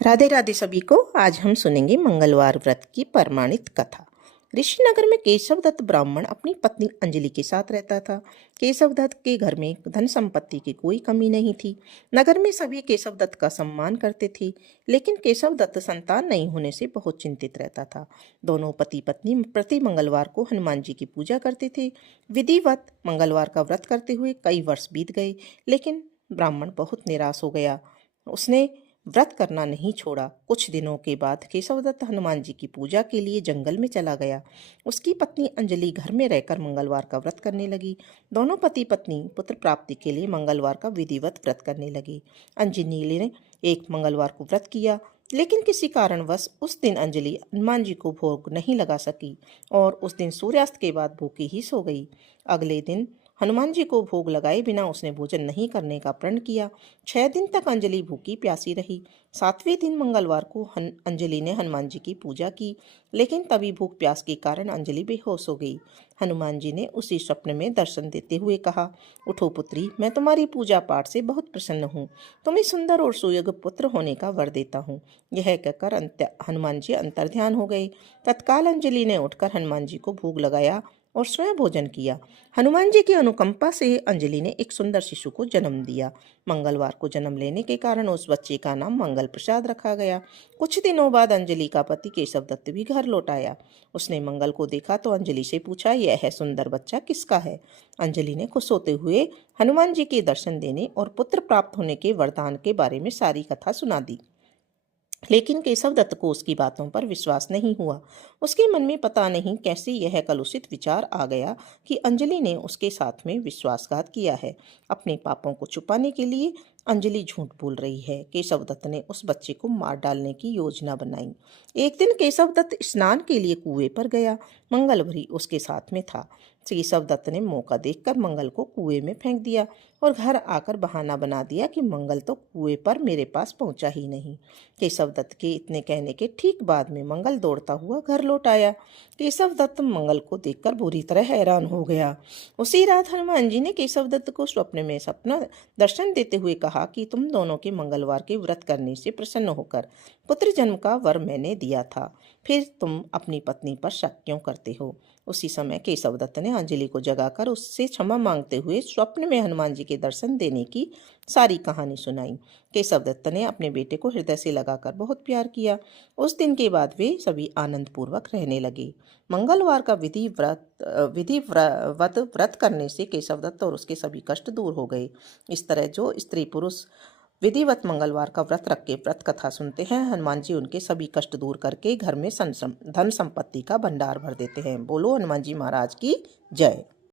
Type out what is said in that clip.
राधे राधे सभी को। आज हम सुनेंगे मंगलवार व्रत की प्रमाणित कथा। ऋषिनगर में केशव दत्त ब्राह्मण अपनी पत्नी अंजलि के साथ रहता था। केशव दत्त के घर में धन संपत्ति की कोई कमी नहीं थी। नगर में सभी केशव दत्त का सम्मान करते थे, लेकिन केशव दत्त संतान नहीं होने से बहुत चिंतित रहता था। दोनों पति पत्नी प्रति मंगलवार को हनुमान जी की पूजा करते थे। विधिवत मंगलवार का व्रत करते हुए कई वर्ष बीत गए, लेकिन ब्राह्मण बहुत निराश हो गया। उसने व्रत करना नहीं छोड़ा। कुछ दिनों के बाद केशवदत्त हनुमान जी की पूजा के लिए जंगल में चला गया। उसकी पत्नी अंजलि घर में रहकर मंगलवार का व्रत करने लगी। दोनों पति पत्नी पुत्र प्राप्ति के लिए मंगलवार का विधिवत व्रत करने लगी। अंजलि ने एक मंगलवार को व्रत किया, लेकिन किसी कारणवश उस दिन अंजलि हनुमान जी को भोग नहीं लगा सकी और उस दिन सूर्यास्त के बाद भूखी ही सो गई। अगले दिन हनुमान जी को भोग लगाए बिना उसने भोजन नहीं करने का प्रण किया। 6 दिन तक अंजलि भूखी प्यासी रही। 7वें दिन मंगलवार को अंजलि ने हनुमान जी की पूजा की, लेकिन तभी भूख प्यास के कारण अंजलि बेहोश हो गई। हनुमान जी ने उसी स्वप्न में दर्शन देते हुए कहा, उठो पुत्री, मैं तुम्हारी पूजा पाठ से बहुत प्रसन्न हूँ। तुम्हें सुंदर और सुयोग्य पुत्र होने का वर देता हूँ। यह कहकर हनुमान जी अंतर्ध्यान हो गए। तत्काल अंजलि ने उठकर हनुमान जी को भोग लगाया और स्वयं भोजन किया। हनुमान जी की अनुकंपा से अंजलि ने एक सुंदर शिशु को जन्म दिया। मंगलवार को जन्म लेने के कारण उस बच्चे का नाम मंगल प्रसाद रखा गया। कुछ दिनों बाद अंजलि का पति केशव दत्त भी घर लौट आया। उसने मंगल को देखा तो अंजलि से पूछा, यह सुंदर बच्चा किसका है? अंजलि ने खुश होते हुए हनुमान जी के दर्शन देने और पुत्र प्राप्त होने के वरदान के बारे में सारी कथा सुना दी। लेकिन केशव दत्त को उसकी बातों पर विश्वास नहीं हुआ। उसके मन में पता नहीं कैसे यह कलुषित विचार आ गया कि अंजलि ने उसके साथ में विश्वासघात किया है। अपने पापों को छुपाने के लिए अंजलि झूठ बोल रही है। केशव दत्त ने उस बच्चे को मार डालने की योजना बनाई। एक दिन केशव दत्त स्नान के लिए कुएं पर गया। मंगल भी उसके साथ में था। केशव दत्त ने मौका देखकर मंगल को कुएं में फेंक दिया और घर आकर बहाना बना दिया कि मंगल तो कुएं पर मेरे पास पहुंचा ही नहीं। केशव दत्त के इतने कहने के ठीक बाद में मंगल दौड़ता हुआ घर लौट आया। केशव दत्त मंगल को देखकर बुरी तरह हैरान हो गया। उसी रात हनुमान जी ने केशव दत्त को स्वप्न में सपना दर्शन देते हुए कहा कि तुम दोनों के मंगलवार के व्रत करने से प्रसन्न होकर पुत्र जन्म का वर मैंने दिया था, फिर तुम अपनी पत्नी पर शक क्यों करते हो? उसी समय केशव दत्त ने अंजलि को जगाकर उससे क्षमा मांगते हुए स्वप्न में हनुमान जी के दर्शन देने की सारी कहानी सुनाई। केशव दत्त ने अपने बेटे को हृदय से लगाकर बहुत प्यार किया। उस दिन के बाद वे सभी आनंद पूर्वक रहने लगे। मंगलवार का विधिवत व्रत करने से केशव दत्त और उसके सभी कष्ट दूर हो गए। इस तरह जो स्त्री पुरुष विधिवत मंगलवार का व्रत रख के व्रत कथा सुनते हैं, हनुमान जी उनके सभी कष्ट दूर करके घर में धन संपत्ति का भंडार भर देते हैं। बोलो हनुमान जी महाराज की जय।